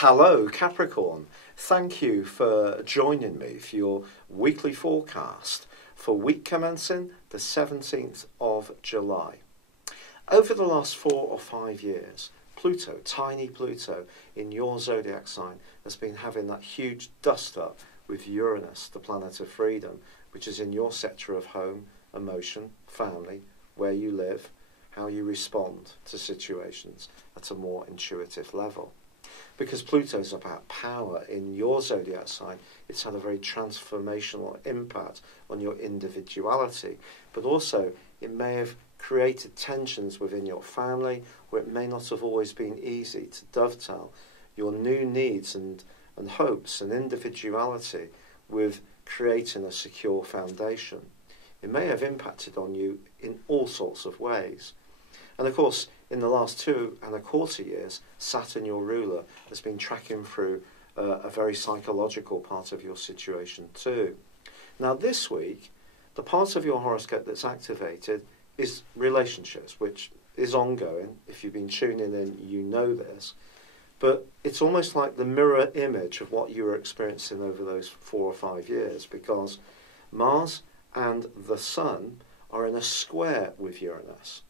Hello Capricorn, thank you for joining me for your weekly forecast for week commencing the 17th of July. Over the last 4 or 5 years, Pluto, tiny Pluto in your zodiac sign has been having that huge dust up with Uranus, the planet of freedom, which is in your sector of home, emotion, family, where you live, how you respond to situations at a more intuitive level. Because Pluto is about power in your zodiac sign, it's had a very transformational impact on your individuality, but also it may have created tensions within your family, where it may not have always been easy to dovetail your new needs and hopes and individuality with creating a secure foundation. It may have impacted on you in all sorts of ways. And of course, in the last 2.25 years, Saturn, your ruler, has been tracking through a very psychological part of your situation too. Now this week, the part of your horoscope that's activated is relationships, which is ongoing. If you've been tuning in, you know this. But it's almost like the mirror image of what you were experiencing over those 4 or 5 years, because Mars and the Sun are in a square with Uranus.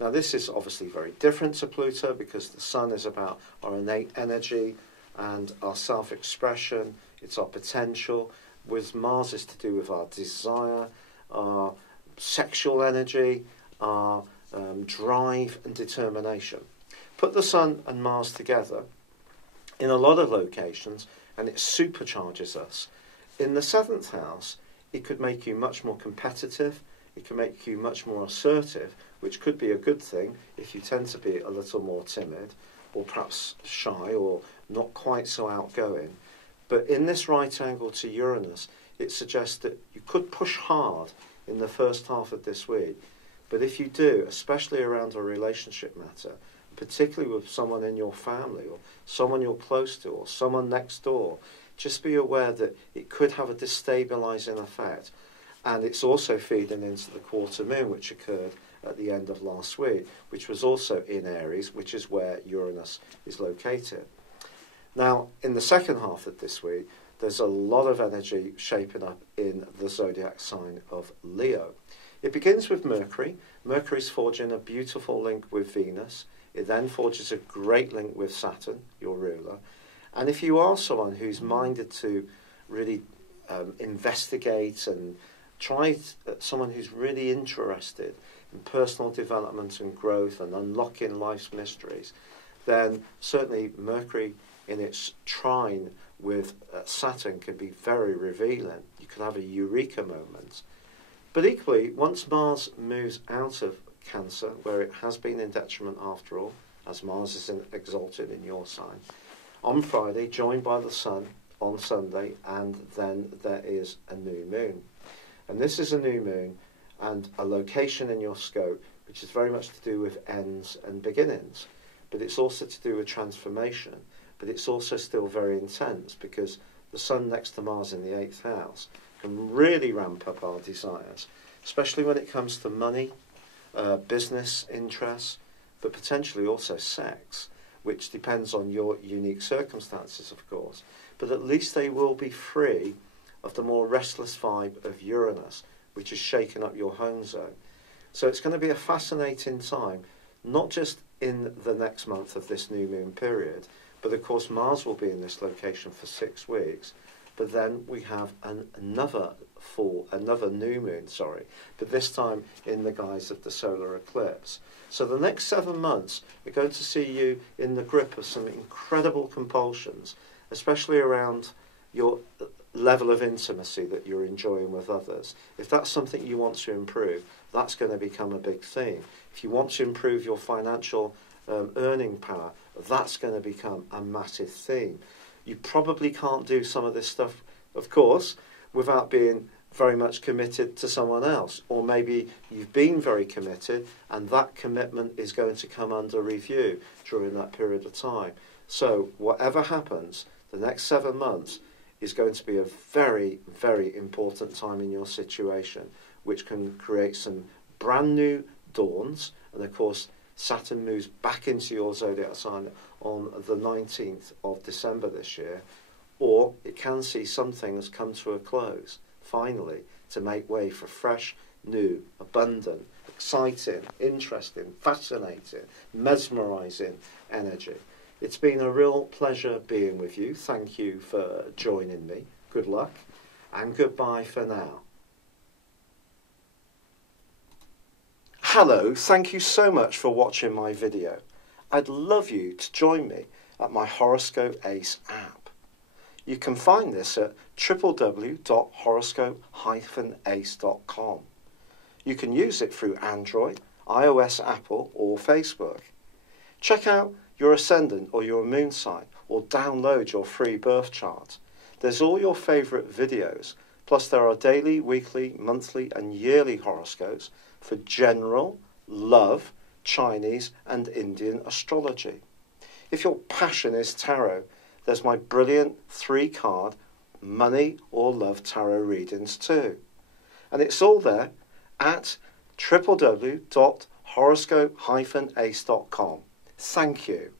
Now this is obviously very different to Pluto, because the Sun is about our innate energy and our self-expression, it's our potential, whereas Mars is to do with our desire, our sexual energy, our drive and determination. Put the Sun and Mars together in a lot of locations and it supercharges us. In the 7th house, it could make you much more competitive, it can make you much more assertive, which could be a good thing if you tend to be a little more timid or perhaps shy or not quite so outgoing. But in this right angle to Uranus, it suggests that you could push hard in the first half of this week. But if you do, especially around a relationship matter, particularly with someone in your family or someone you're close to or someone next door, just be aware that it could have a destabilising effect. And it's also feeding into the quarter moon, which occurred at the end of last week, which was also in Aries, which is where Uranus is located. Now, in the second half of this week, there's a lot of energy shaping up in the zodiac sign of Leo. It begins with Mercury. Mercury's forging a beautiful link with Venus. It then forges a great link with Saturn, your ruler. And if you are someone who's minded to really investigate and someone who's really interested in personal development and growth and unlocking life's mysteries, then certainly Mercury in its trine with Saturn can be very revealing. You could have a eureka moment. But equally, once Mars moves out of Cancer, where it has been in detriment after all, as Mars is exalted in your sign, on Friday, joined by the Sun on Sunday, and then there is a new moon. And this is a new moon and a location in your scope which is very much to do with ends and beginnings. But it's also to do with transformation. But it's also still very intense, because the Sun next to Mars in the 8th house can really ramp up our desires, especially when it comes to money, business interests, but potentially also sex, which depends on your unique circumstances, of course. But at least they will be free of the more restless vibe of Uranus, which is shaking up your home zone. So it's going to be a fascinating time, not just in the next month of this new moon period, but of course Mars will be in this location for 6 weeks. But then we have another new moon, but this time in the guise of the solar eclipse. So the next 7 months are going to see you in the grip of some incredible compulsions, especially around your level of intimacy that you're enjoying with others. If that's something you want to improve, that's going to become a big theme. If you want to improve your financial earning power, that's going to become a massive theme. You probably can't do some of this stuff, of course, without being very much committed to someone else. Or maybe you've been very committed and that commitment is going to come under review during that period of time. So whatever happens, the next 7 months is going to be a very, very important time in your situation, which can create some brand new dawns. And of course, Saturn moves back into your zodiac sign on the 19th of December this year, or it can see some things come to a close, finally, to make way for fresh, new, abundant, exciting, interesting, fascinating, mesmerising energy. It's been a real pleasure being with you. Thank you for joining me. Good luck, and goodbye for now. Hello, thank you so much for watching my video. I'd love you to join me at my Horoscope Ace app. You can find this at www.horoscope-ace.com. You can use it through Android, iOS, Apple or Facebook. Check out your ascendant or your moon sign, or download your free birth chart. There's all your favourite videos, plus there are daily, weekly, monthly and yearly horoscopes for general, love, Chinese and Indian astrology. If your passion is tarot, there's my brilliant 3-card money or love tarot readings too. And it's all there at www.horoscope-ace.com. Thank you.